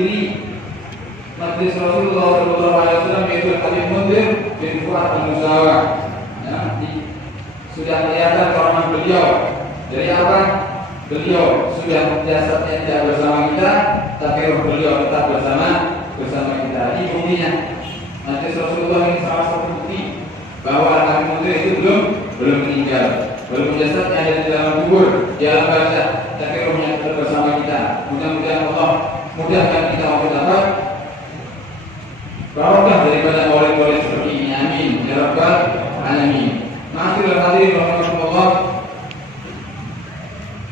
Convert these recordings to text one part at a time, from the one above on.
berdiri Majlis Rasulullah SAW yaitu Habib Munzir bin Fuad Al-Muzawah. Ya, sudah kelihatan keramat beliau. Dari apa? Beliau sudah jasadnya tidak bersama kita, tapi roh beliau tetap bersama kita. Ini buktinya. Majlis Rasulullah ini salah satu bukti bahwa Habib Munzir itu belum meninggal. Walaupun jasadnya ada di dalam kubur, di alam barzakh, tapi rohnya tetap bersama kita. Mudah-mudahan Allah mudahkan kita untuk dapat barokah daripada maulid-maulid seperti ini. Amin ya rabbal alamin. Ma'asyiral hadirin rahimakumullah.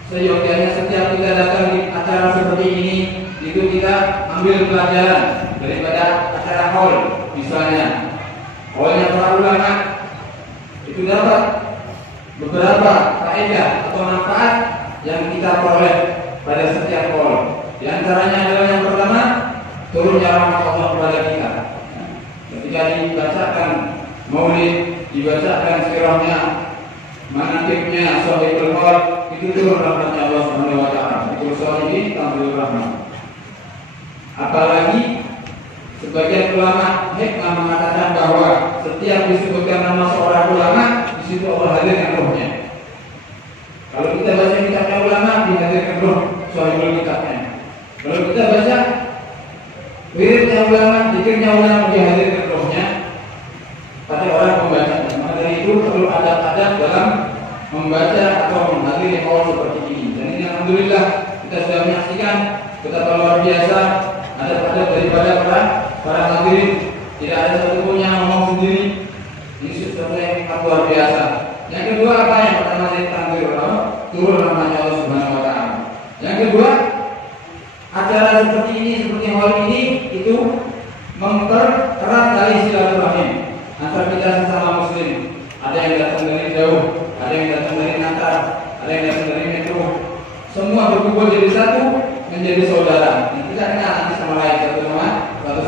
Seyogyanya setiap kita datang di acara seperti ini, itu kita ambil pelajaran daripada acara haul. Misalnya haulnya para ulama, itu dapat beberapa faedah atau manfaat yang kita peroleh pada setiap haul. Di antaranya adalah yang pertama, turunnya rahmat Allah kepada kita. Ketika dibacakan maulid, dibacakan sirahnya, manaqibnya, shahihul qaul, itu turun rahmatnya Allah Subhanahu wa taala. Itu sholihin tanzilur rahmat. Apalagi sebagian ulama hikmah mengatakan bahwa setiap disebutkan nama seorang ulama, di situ Allah hadirkan rohnya. Kalau kita baca kitabnya ulama, dihadirkan roh shahihul kitabnya. Kalau kita baca wiridnya ulama, zikirnya ulama, dihadirkan rohnya pada orang pembacanya. Maka dari itu perlu adab-adab dalam membaca atau menghadiri haul seperti ini. Dan ini alhamdulillah kita sudah menyaksikan betapa luar biasa adab-adab daripada para hadirin. Tidak ada satupun yang ngomong sendiri. Ini sesuatu yang luar biasa. Yang kedua apa? Yang pertama dari takbir, turun namanya Allah Subhanahu wa taala. Yang kedua, acara seperti ini, seperti haul ini, itu mempererat tali silaturahim antara kita sesama muslim. Ada yang datang dari jauh, ada yang datang dari Natal, ada yang datang dari Metro. Semua berkumpul jadi satu, menjadi saudara. Dan kita kenal nanti sama lain, satu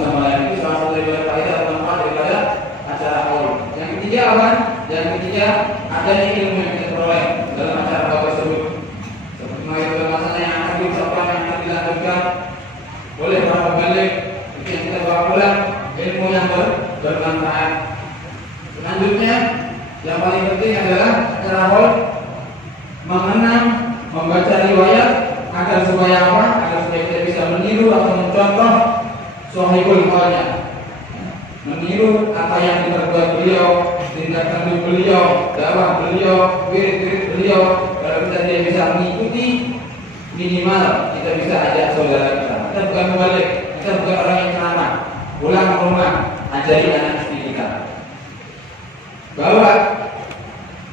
sama lain. Itu salah satu daripada faedah atau manfaat daripada acara haul. Yang ketiga apa? Yang ketiga, adanya ilmu yang kita peroleh dalam acara haul tersebut. Seperti masalah yang akan diucapkan, yang akan dilanjutkan oleh para pembalik, itu yang kita bawa pulang, ilmu yang bermanfaat. Selanjutnya, yang paling penting adalah acara haul mengenang, membaca riwayat agar supaya apa? Agar supaya kita bisa meniru atau mencontoh shahihul qaulnya, meniru apa yang diperbuat beliau, tindak tanduk beliau, dakwah beliau, wirid beliau. Kalau kita tidak bisa mengikuti, minimal kita bisa ajak saudara kita. Kita bukan mubalik, kita bukan orang yang ceramah. Pulang ke rumah, ajari anak istri kita. Bawa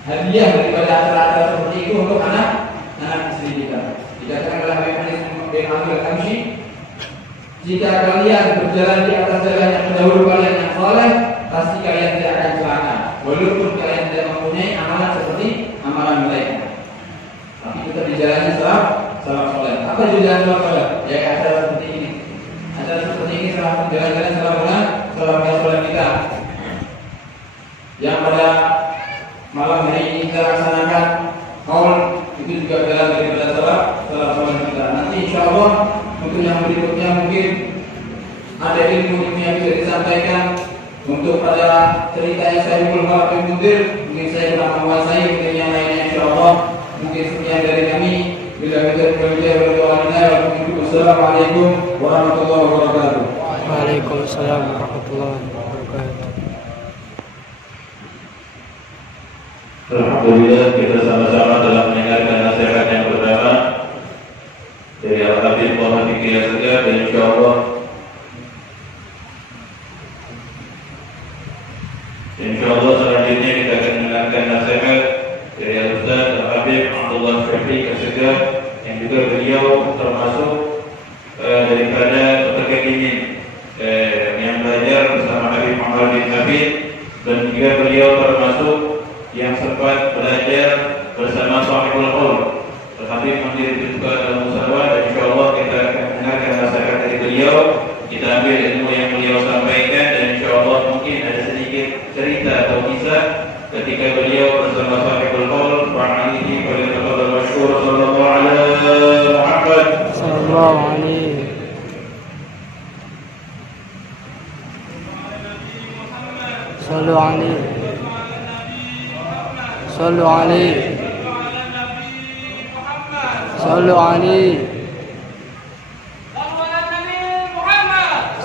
hadiah daripada acara-acara seperti itu untuk anak istri kita. Dikatakan oleh Habib bin Abdul Hamshi, jika kalian berjalan di atas jalan yang pendahulu kalian yang soleh, pasti kalian tidak akan celaka, walaupun kalian tidak mempunyai amalan seperti amalan mereka. Tapi kita di jalannya salah soleh. Apa di jalan soleh? Ya acara seperti ini. Acara seperti ini salah jalan-jalan salah soleh kita. Yang pada malam hari ini kita laksanakan haul, itu juga adalah daripada salah soleh kita. Nanti insya Allah untuk yang berikutnya mungkin ada ilmu yang bisa disampaikan. Untuk pada cerita yang saya belum Munzir, mungkin saya kurang menguasai, mungkin yang lainnya insya Allah. Mungkin sekian dari kami. Bila kita Wassalamualaikum warahmatullahi wabarakatuh. Waalaikumsalam warahmatullahi wabarakatuh. Alhamdulillah, kita sama-sama telah mendengarkan nasihat yang pertama dari Al-Habib Muhammad Fikri Asgar, dan insyaallah selanjutnya kita akan mendengarkan nasihat dari Al-Ustaz Al-Habib Abdullah Syafiq Asgar, yang juga beliau termasuk daripada pekerja ini yang belajar bersama Habib Muhammad bin Habib, dan juga beliau termasuk yang sempat belajar bersama Shahihul Qaul Al-Habib Munzir bin Fuad Al-Muzawah. Dan insyaallah kita akan mendengarkan nasihat dari beliau, kita ambil ilmu yang beliau sampaikan, dan insyaallah mungkin ada sedikit cerita atau kisah ketika beliau bersama Shahihul Qaul fa'alihi waliyatafadhal mashkur sallallahu alaihi Muhammad sallallahu alaihi. صلوا عليه صلوا عليه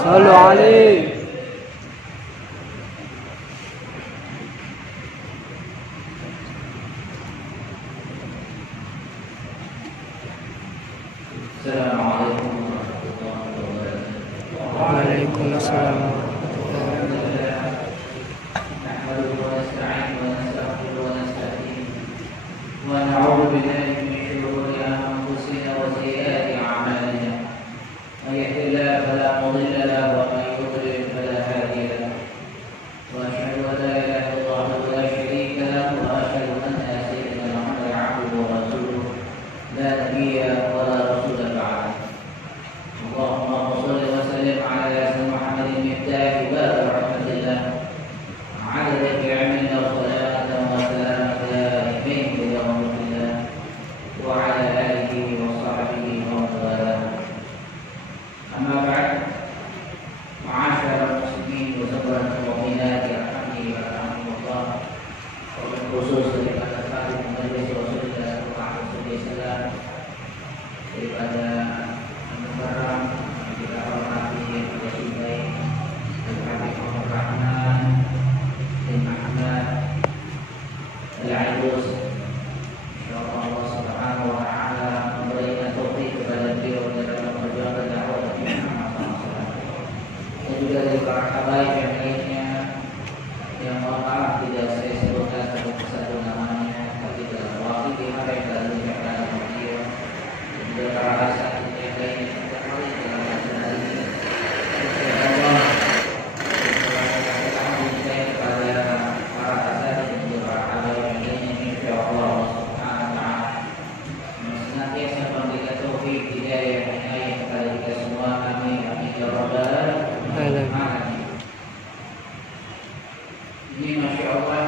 صلوا عليه. Assalamualaikum warahmatullahi wabarakatuh. Waalaikumsalam. نحمده ونستعينه ونستغفره ونستهديه ونعوذ بالله من شرور انفسنا وسيئات اعمالنا من يهد الله فلا مضل له ومن يضلل فلا هادي له واشهد ان لا اله الا الله وحده لا شريك له واشهد ان سيدنا محمدا عبده ورسوله لا نبي ولا رسول بعده. اللهم صل وسلم على سيدنا محمد المفتاح باب رحمه الله عدد بعلمنا وصلاة وسلامة دائمين بيوم الله وعلى آله وصحبه ومن والاه. أما بعد، معاشر المسلمين وزمرة المؤمنات رحمني ورحمكم الله، وبالخصوص daripada Khatib Majelis Rasulullah Sallallahu Alaihi Wasallam daripada Mukarram yang kita hormati yang kita cintai, Habib Muhammad Rahman bin Ahmad Al-Aidus, insyaallah Allah Subhanahu wa taala memberikan taufik kepada beliau dalam memperjuangkan dakwah Nabi Muhammad SAW. Dan juga dari para habaib yang lainnya yang mohon maaf tidak saya sebutkan satu persatu namanya, tapi dalam waktu di hari yang telah diucapkan oleh beliau dan juga para asatidz yang lainnya yang terkait dalam acara ini. Insyaallah ini Masya Allah,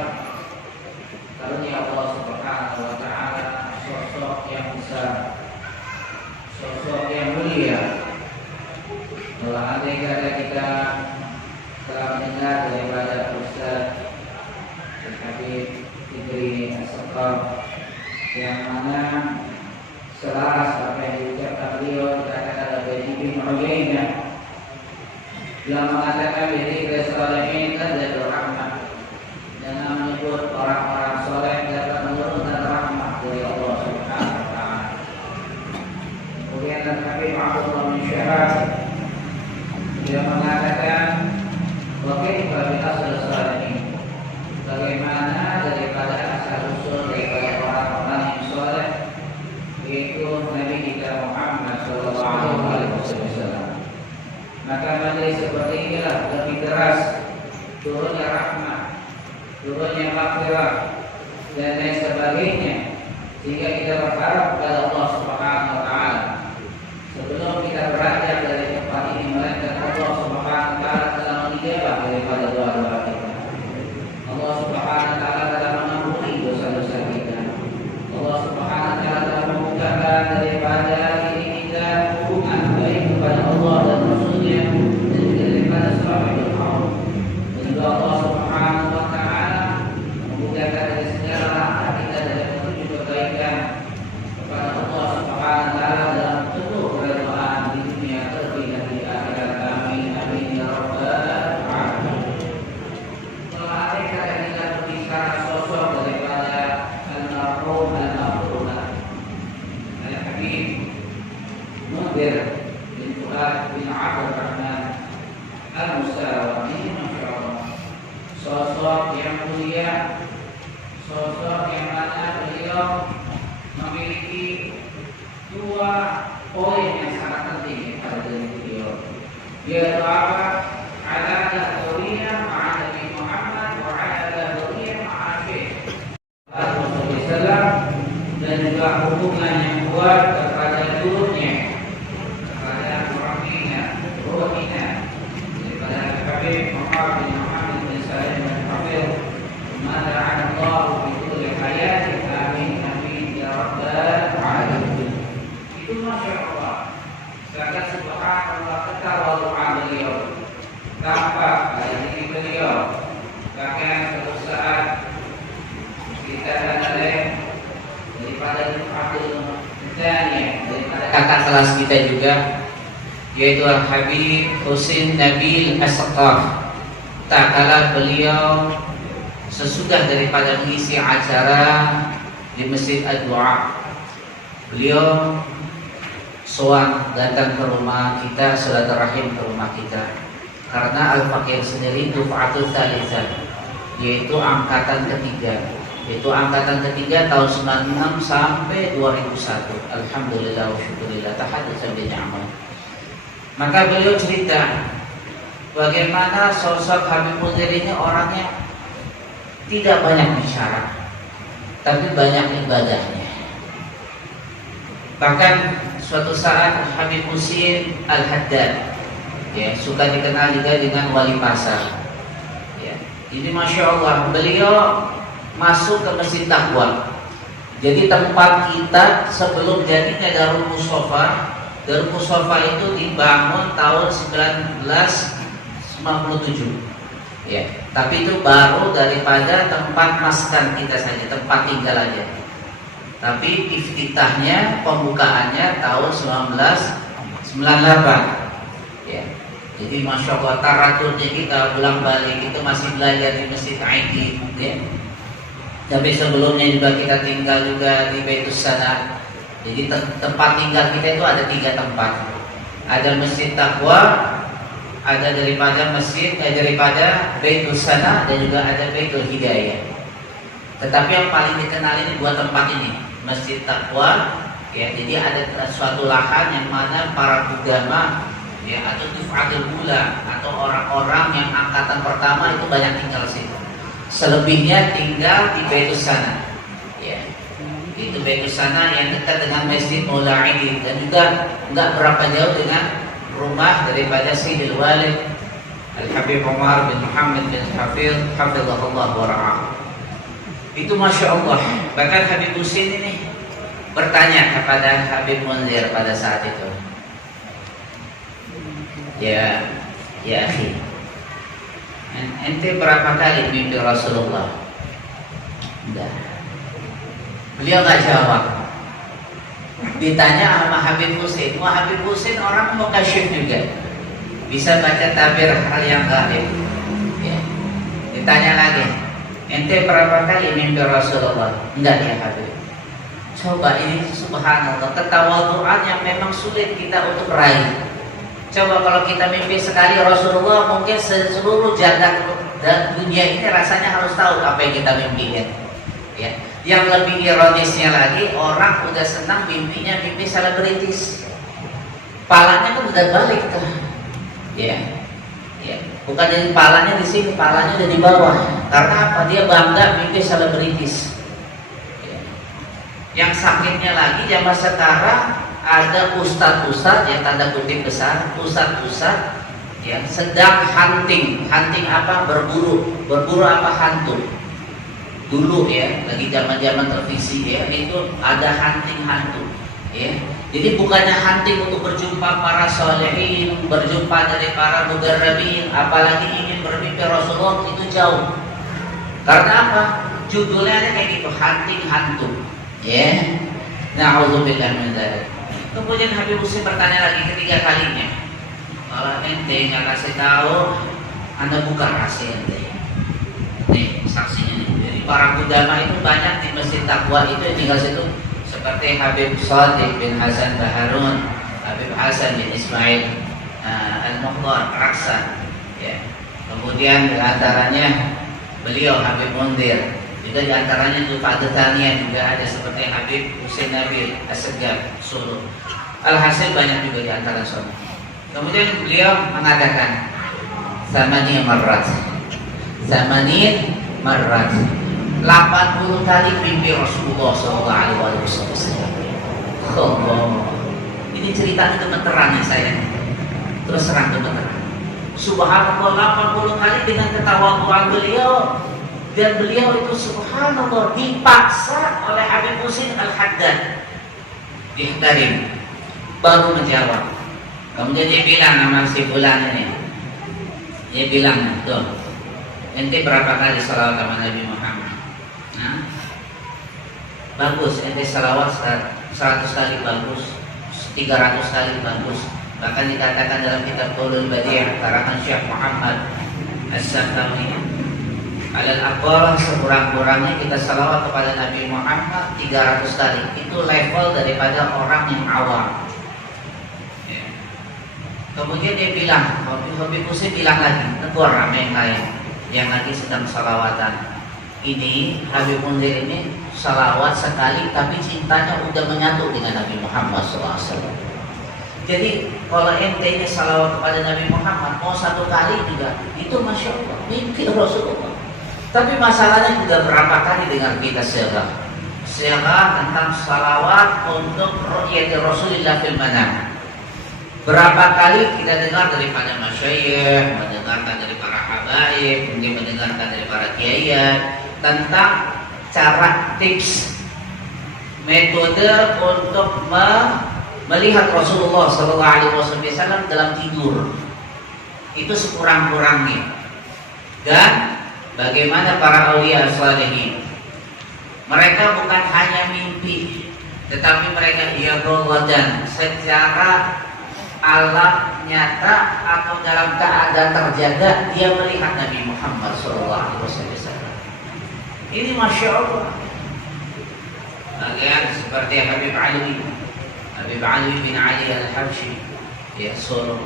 karunia Allah Subhanahu wa Ta'ala, sosok yang besar, sosok yang mulia. Telah andai kata kita telah mendengar daripada Ustaz Habib Idri As-Sakaf yang mana selaras apa yang diucapkan beliau dikatakan oleh Ibn Uyainah yang mengatakan diri salihin dan rahmat, dengan menyebut orang-orang soleh dapat menurunkan rahmat dari Allah Subhanahu wa Ta'ala. Kemudian Habib Abdullah bin Syahab dia mengatakan wa kaifa bi asal salihin, bagaimana daripada asal usul daripada orang-orang yang soleh, yaitu Nabi kita Muhammad sallallahu alaihi wasallam. Maka majelis seperti inilah lebih deras turunnya rahmat, turunnya maghfirah dan lain sebagainya, sehingga kita berharap kepada Allah Subhanahu wa Ta'ala sebelum kita beranjak dari tempat ini, melainkan Allah Subhanahu wa Ta'ala telah mengijabah daripada doa-doa kita. Allah Subhanahu wa Ta'ala telah mengampuni dosa-dosa kita. Allah Subhanahu wa Ta'ala telah membukakan daripada diri kita hubungan baik kepada Allah dan Rasulnya, dan juga daripada sahabat Allah. Dan juga Allah Subhanahu wa Ta'ala membukakan dari segala langkah kita dalam menuju kebaikan kepada Allah Subhanahu wa Ta'ala dalam bentuk keridhaan di dunia terlebih dan di akhirat. Amin amin ya rabbal alamin. Telah ada kata kita berbicara sosok daripada al-marhum al-mafrudah Al-Habib Munzir bin Fuad bin Abdul Rahman Al-Musawi. Masya Allah, sosok yang mulia, sosok yang mana beliau memiliki dua poin yang sangat penting pada diri beliau, yaitu apa? Ala dahuriyah ma'a Nabi Muhammad wa ala dahuriyah ma'a Syekh Rasulullah, dan juga hubungan yang kuat kepada gurunya, kepada murabinya, ruhina, daripada Habib Muhammad bin Muhammad bin Salim bin Hafil. Mada Allah bi kulli hayati, amin amin ya rabbal alamin. Itu Masya Allah, sangat subhanallah ketawaduan beliau tampak pada diri beliau. Bahkan suatu saat kita kakak kelas kita juga, yaitu Al-Habib Husin Nabil As-Saqaf. Tak kalah beliau sesudah daripada mengisi acara di Masjid Ad-Du'a, beliau sowan datang ke rumah kita, silaturahim ke rumah kita, karena Al-Fakir sendiri duf'atul tsalitsah, yaitu angkatan ketiga tahun 96 sampai 2001. Alhamdulillah wa syukurillah tahaddatsa bi ni'mah. Maka beliau cerita bagaimana sosok Habib Munzir ini orangnya tidak banyak bicara, tapi banyak ibadahnya. Bahkan suatu saat Habib Husin Al-Haddad, ya, suka dikenal juga dengan wali pasar. Ya, ini masya Allah, beliau masuk ke Masjid Taqwa. Jadi tempat kita sebelum jadinya Darul Mustafa. Darul Mustafa itu dibangun tahun 1997. Ya, tapi itu baru daripada tempat maskan kita saja, tempat tinggal aja. Tapi iftitahnya, pembukaannya tahun 1998. Ya. Jadi masya Allah taraturnya kita pulang balik itu masih belajar di Masjid Aidi. Ya. Tapi sebelumnya juga kita tinggal juga di Baitus Sana. Jadi tempat tinggal kita itu ada 3 tempat. Ada Masjid Taqwa, ada daripada Baitus Sana, dan juga ada Baitul Hidayah. Tetapi yang paling dikenal ini 2 tempat ini, Masjid Taqwa, ya, jadi ada suatu lahan yang mana para ulama, ya, atau duf'atul ula, atau orang-orang yang angkatan pertama itu banyak tinggal situ. Selebihnya tinggal di Baitus Sana. Ya. Itu Baitus Sana yang dekat dengan Masjid Maula Aidin, dan juga enggak berapa jauh dengan rumah daripada Sayyidil Walid Al-Habib Umar bin Muhammad bin Hafidh hafizahullah wa ra'ah. Itu masya Allah. Bahkan Habib Husin ini bertanya kepada Habib Munzir pada saat itu, ya akhi, ente berapa kali mimpi Rasulullah? Enggak. Beliau nggak jawab. Ditanya sama Habib Husin, Habib Husin orang mukasyif juga, bisa baca tabir hal yang gaib. Ya. Ditanya lagi, ente berapa kali mimpi Rasulullah? Enggak ya Habib. Coba ini subhanallah, ketawaduan yang memang sulit kita untuk raih. Coba kalau kita mimpi sekali Rasulullah, mungkin seluruh jagat dan dunia ini rasanya harus tahu apa yang kita mimpikan. Ya. Yang lebih ironisnya lagi, orang udah senang mimpinya mimpi selebritis, palanya kan udah balik tuh. Ya. Bukan jadi palanya di sini, palanya udah di bawah. Karena apa? Dia bangga mimpi selebritis. Ya. Yang sakitnya lagi zaman sekarang ada ustadz-ustadz yang tanda kutip besar, ustadz-ustadz yang sedang hunting apa? Berburu apa? Hantu. Dulu ya, lagi zaman televisi ya, itu ada hunting hantu. Ya. Jadi bukannya hunting untuk berjumpa para solehin, berjumpa dari para mugarrabin, apalagi ingin bermimpi Rasulullah, itu jauh. Karena apa? Judulnya ada kayak gitu, hunting hantu. Ya. Na'udzubillah min dzalik. Kemudian Habib Husin bertanya lagi ketiga kalinya, kalau ente nggak kasih tahu, Anda buka rahasia ente. Nih saksinya nih. Jadi para ulama itu banyak di Masjid Taqwa itu yang tinggal situ, seperti Habib Shadiq bin Hasan Baharun, Habib Hasan bin Ismail Al-Mukhtar Raksa. Ya. Kemudian di antaranya beliau Habib Munzir. Juga di antaranya Duf'atul Tsaniyah juga ada, seperti Habib Husin Nabil As-Segaf Solo. Alhasil banyak juga di antara sana. Kemudian beliau mengatakan Zamani marrat 80 kali mimpi Rasulullah SAW. Allah. Ini ceritanya gemeteran nih saya. Terus terang gemeteran. Subhanallah, 80 kali dengan ketawaduan beliau. Dan beliau itu subhanallah dipaksa oleh Habib Husin Al-Haddad. Dihtarim. Baru menjawab. Kemudian dia bilang sama si fulan ini. Dia bilang, tuh, ente berapa kali salawat sama Nabi Muhammad? Nah, bagus, ente salawat 100 kali bagus. 300 kali bagus. Bahkan dikatakan dalam kitab Qaulul Badi' karangan Syekh Muhammad As-Sakhawi, alal-aqal sekurang-kurangnya kita salawat kepada Nabi Muhammad 300 kali. Itu level daripada orang yang awam. Ya. Kemudian dia bilang, Habib Husain bilang lagi, tegur ramai yang lain yang lagi sedang salawatan. Ini Habib Munzir ini salawat sekali, tapi cintanya udah menyatu dengan Nabi Muhammad SAW. Jadi kalau ente ini salawat kepada Nabi Muhammad mau 1 kali juga, itu Masya Allah, mimpi Rasulullah. Tapi masalahnya sudah berapa kali dengar kita sirah tentang salawat untuk ru'yat Rasulullah fil manam. Berapa kali kita dengar daripada masyayikh, mendengarkan dari para habaib, mungkin mendengarkan dari para kiai tentang cara tips metode untuk melihat Rasulullah SAW dalam tidur. Itu sekurang-kurangnya. Dan bagaimana para aulia salihin, mereka bukan hanya mimpi, tetapi mereka dan secara alam nyata atau dalam keadaan terjaga dia melihat Nabi Muhammad SAW. Ini Masya Allah. Bagian seperti Habib Ali bin Ali Al-Habsyi, ya Solo,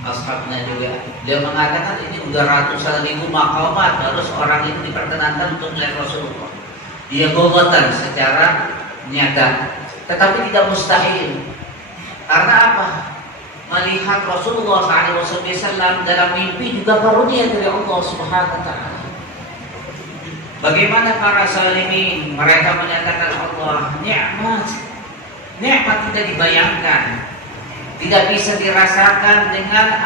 ashabnya juga. Dia mengatakan ini udah ratusan ribu maqamat harus orang itu diperkenankan untuk melihat Rasulullah. Dia gogatan secara nyata, tetapi tidak mustahil. Karena apa? Melihat Rasulullah SAW dalam mimpi juga karunia dari Allah Subhanahu wa Ta'ala. Bagaimana para salimin, mereka menyatakan Allah nikmat tidak dibayangkan, tidak bisa dirasakan dengan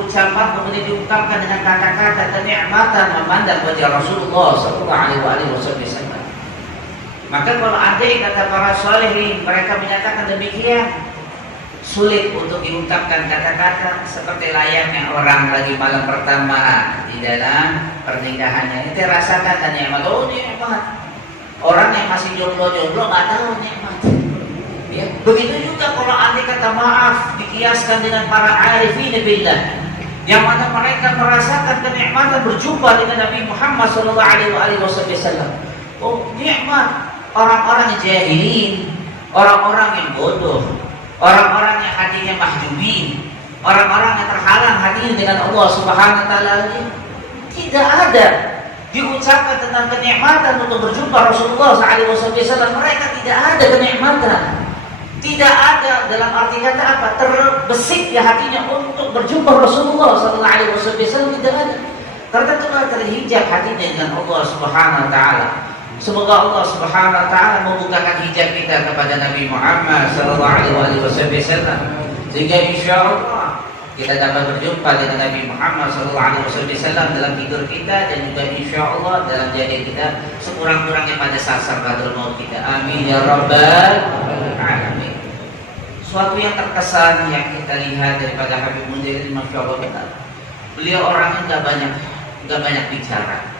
ucapan kemudian diungkapkan dengan kata-kata. Kenikmatan memandang wajah Rasulullah SAW. Maka kalau ada kata para salihin, mereka menyatakan demikian, sulit untuk diungkapkan kata-kata, seperti layaknya orang lagi malam pertama di dalam pernikahannya. Itu rasakan dan nikmat. Oh nikmat. Orang yang masih jomblo-jomblo nggak tahu nikmat. Ya. Begitu juga kalau andai kata maaf dikiaskan dengan para arifin billah, yang mana mereka merasakan kenikmatan berjumpa dengan Nabi Muhammad SAW. Oh nikmat. Orang-orang yang jahilin, orang-orang yang bodoh, orang-orang yang hatinya mahjubin, orang-orang yang terhalang hatinya dengan Allah Subhanahu wa Ta'ala, tidak ada diucapkan tentang kenikmatan untuk berjumpa Rasulullah SAW. Mereka tidak ada kenikmatan, tidak ada dalam arti kata apa, terbesit di hatinya untuk berjumpa Rasulullah SAW. Tidak ada, karena telah terhijab hatinya dengan Allah Subhanahu wa Ta'ala. Semoga Allah Subhanahu wa Ta'ala membukakan hijab kita kepada Nabi Muhammad SAW, sehingga insya Allah kita dapat berjumpa dengan Nabi Muhammad SAW dalam tidur kita, dan juga insya Allah dalam jadi kita sekurang-kurangnya pada saat sakaratul maut kita. Amin ya rabbal alamin. Suatu yang terkesan yang kita lihat daripada Habib Munzir, Masya Allah, beliau orangnya nggak banyak bicara.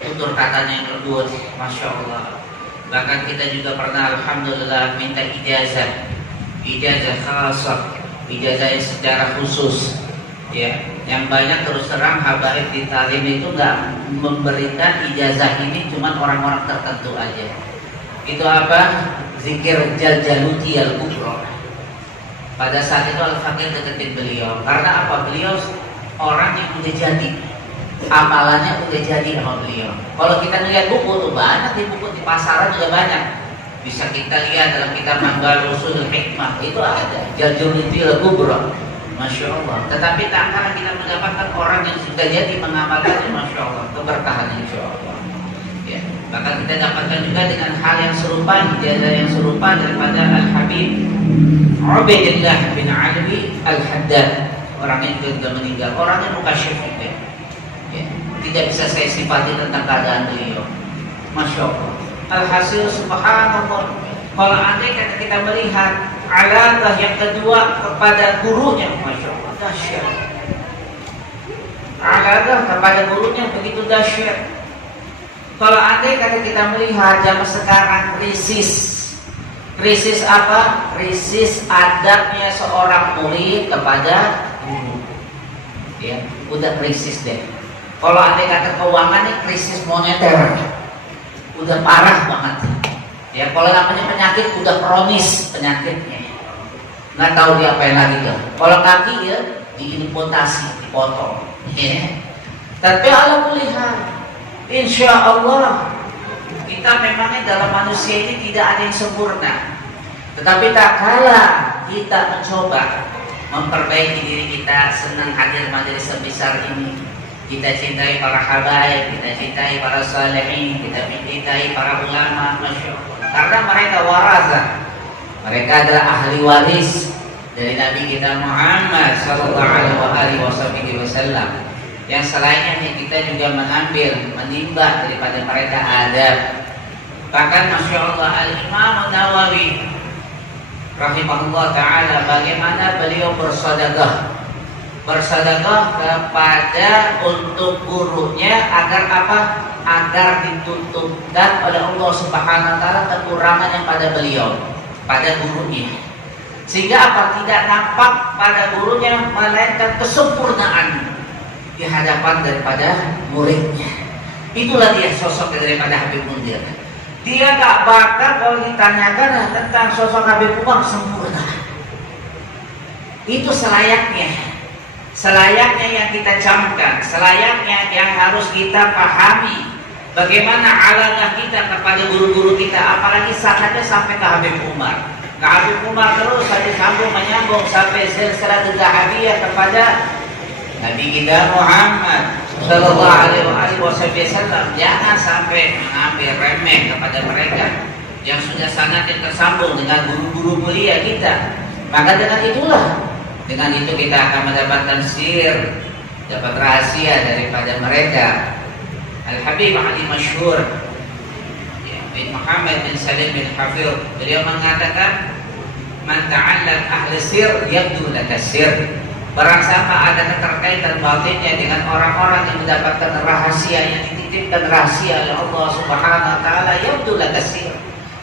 Tutur katanya yang lembut, Masya Allah. Bahkan kita juga pernah alhamdulillah minta ijazah khasah, ijazah yang secara khusus, ya. Yang banyak terus terang habaib di talim itu nggak memberikan ijazah ini cuma orang-orang tertentu aja. Itu apa? Zikir Jaljaluti Al-Kubra. Pada saat itu Al-Fakir deketin beliau. Karena apa? Beliau orang yang udah jadi, amalannya udah jadi sama beliau. Kalau kita lihat buku tuh banyak, di buku di pasaran juga banyak. Bisa kita lihat dalam kitab Manbal Usulul Hikmah itu ada Jaljaluti Al-Kubra, Masya Allah. Tetapi tak akan kita mendapatkan orang yang sudah jadi mengamalkannya, Masya Allah, keberkahan insya Allah. Ya. Bahkan kita dapatkan juga dengan hal yang serupa, ijazah yang serupa daripada Al-Habib Ubaidillah bin Alwi Al-Haddad. Orang yang juga meninggal, orangnya mukasyif juga. Ya. Tidak bisa saya sifati tentang keadaan beliau, Masya Allah. Alhasil subhanallah, kalau andai kata kita melihat alatah yang kedua kepada gurunya, Masya Allah, dahsyat. Alatah kepada gurunya begitu dahsyat. Kalau andai kata kita melihat zaman sekarang krisis Krisis apa? Krisis adabnya seorang murid kepada guru. Ya, udah krisis deh. Kalau andai kata keuangan nih krisis moneter, udah parah banget. Ya, kalau namanya penyakit udah kronis penyakitnya. Nggak tahu dia apain lagi tuh. Kalau kaki ya diimputasi, dipotong. Ya. Tapi alhamdulillah, insya Allah kita memangnya dalam manusia ini tidak ada yang sempurna. Tetapi tak kala kita mencoba memperbaiki diri kita, senang hadir majelis sebesar ini. Kita cintai para habaib, kita cintai para salihin, kita cintai para ulama, masya Allah. Karena mereka warasa, mereka adalah ahli waris dari Nabi kita Muhammad Sallallahu Alaihi Wasallam. Yang selainnya kita juga mengambil, menimba daripada mereka adab. Bahkan masya Allah Al-Imam Nawawi rahimahullah ta'ala, bagaimana beliau bersedekah kepada untuk gurunya agar apa? Agar ditutupkan oleh Allah Subhanahu wa taala kekurangan yang pada beliau, pada gurunya. Sehingga apa? Tidak nampak pada gurunya melainkan kesempurnaan di hadapan daripada muridnya. Itulah dia sosok daripada Habib Mundir. Dia tak bakal kalau ditanyakan tentang sosok Habib Umar sempurna. Itu selayaknya yang kita camkan, selayaknya yang harus kita pahami. Bagaimana alangkah kita kepada guru-guru kita, apalagi saatnya sampai ke Habib Umar. Ke Habib Umar terus saja sambung menyambung sampai silsilah Zahabiyah kepada Nabi kita Muhammad Sallallahu Alaihi Wasallam. Jangan sampai mengambil remeh kepada mereka yang sudah sangat tersambung dengan guru-guru mulia kita. Maka dengan itu kita akan mendapatkan sir, dapat rahasia daripada mereka. Al-Habib Ali Masyhur bin Muhammad bin Salim bin Hafidh, beliau mengatakan, man ta'allaq ahli sir yabdu laka sir. Barang siapa ada keterkaitan batinnya dengan orang-orang yang mendapatkan rahasia, yang dititipkan rahasia oleh Allah Subhanahu wa taala, yabdu laka sir,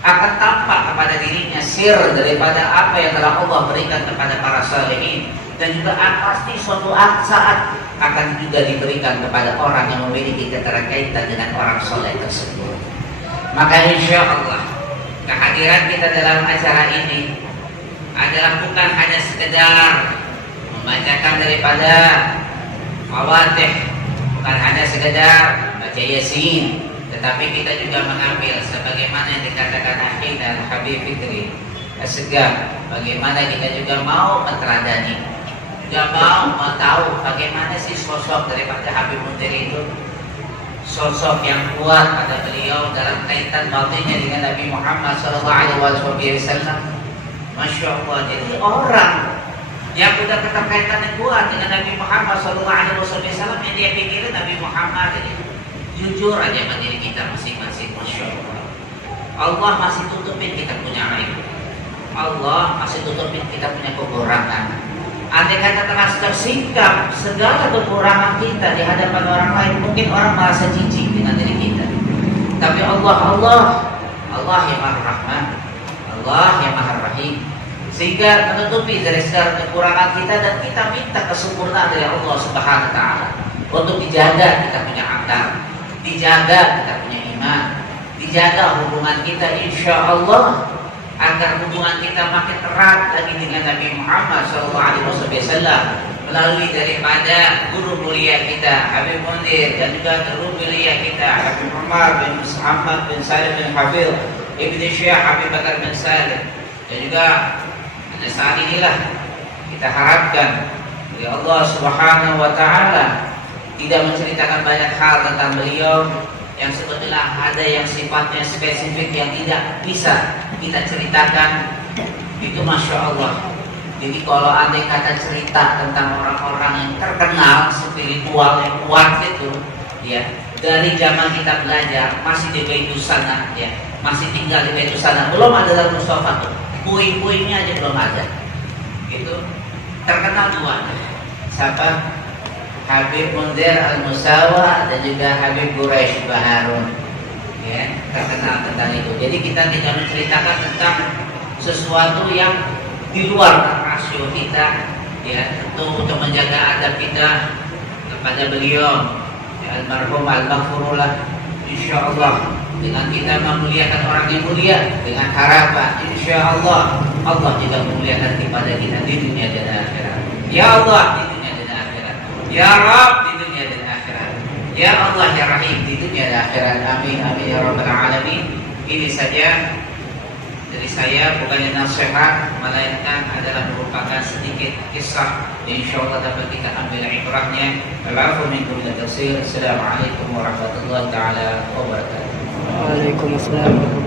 akan tampak kepada dirinya sir daripada apa yang telah Allah berikan kepada para salihin. Dan juga pasti suatu saat akan juga diberikan kepada orang yang memiliki keterkaitan dengan orang soleh tersebut. Maka insya Allah kehadiran kita dalam acara ini adalah bukan hanya sekedar membacakan daripada Fawatih, bukan hanya sekedar baca Yasin, tetapi kita juga mengambil sebagaimana yang dikatakan Akhina Habib Fitri As-Segaf, bagaimana kita juga mau meneladani, juga mau tahu bagaimana sih sosok daripada Habib Mundir itu, sosok yang kuat pada beliau dalam kaitan batinnya dengan Nabi Muhammad SAW. Masya Allah, jadi orang yang sudah keterkaitan yang kuat dengan Nabi Muhammad SAW, yang dia pikirin Nabi Muhammad ini jujur aja sama diri kita masing-masing. Masya Allah, Allah masih tutupin kita punya aib, Allah masih tutupin kita punya kekurangan. Andai kata tersikap segala kekurangan kita di hadapan orang lain, mungkin orang merasa jijik dengan diri kita. Tapi Allah yang Maha Rahman, Allah yang Maha Rahim, sehingga menutupi dari segala kekurangan kita, dan kita minta kesempurnaan dari Allah Subhanahu wa taala untuk dijaga kita punya akal, dijaga kita punya iman, dijaga hubungan kita insya Allah, agar hubungan kita makin erat lagi dengan Nabi Muhammad SAW melalui daripada guru mulia kita Habib Mundir, dan juga guru mulia kita Habib Umar bin Muhammad bin Salim bin Hafidh Ibn Syekh Habib Bakar bin Salim. Dan juga pada saat inilah kita harapkan dari Allah Subhanahu wa taala tidak menceritakan banyak hal tentang beliau yang sebetulnya ada yang sifatnya spesifik yang tidak bisa kita ceritakan. Itu Masya Allah. Jadi kalau andai kata cerita tentang orang-orang yang terkenal spiritual yang kuat itu, ya, dari zaman kita belajar masih di Baitul Sana, ya, masih tinggal di Baitul Sana, belum ada dalam Mustafa tuh, puing-puingnya aja belum ada. Itu terkenal dua, siapa? Habib Mundir Al-Musawa dan juga Habib Quraisy Baharun, ya, terkenal tentang itu. Jadi kita tidak menceritakan tentang sesuatu yang di luar rasio kita, ya, untuk menjaga adab kita kepada beliau, ya, almarhum al-maghfurullah. Insyaallah dengan kita memuliakan orang yang mulia, dengan harapan insyaallah Allah juga memuliakan kepada kita di dunia dan akhirat. Ya Allah, di dunia dan akhirat. Ya Rabb, di dunia dan akhirat. Ya Allah ya Rahim, di dunia dan akhirat. Amin amin ya rabbal alamin. Ini saja dari saya, bukannya nasihat, melainkan adalah merupakan sedikit kisah yang insyaallah dapat kita ambil ibrahnya. Al-'afwu minkum wa tafsir. Assalamualaikum warahmatullahi taala wabarakatuh. Waalaikumsalam.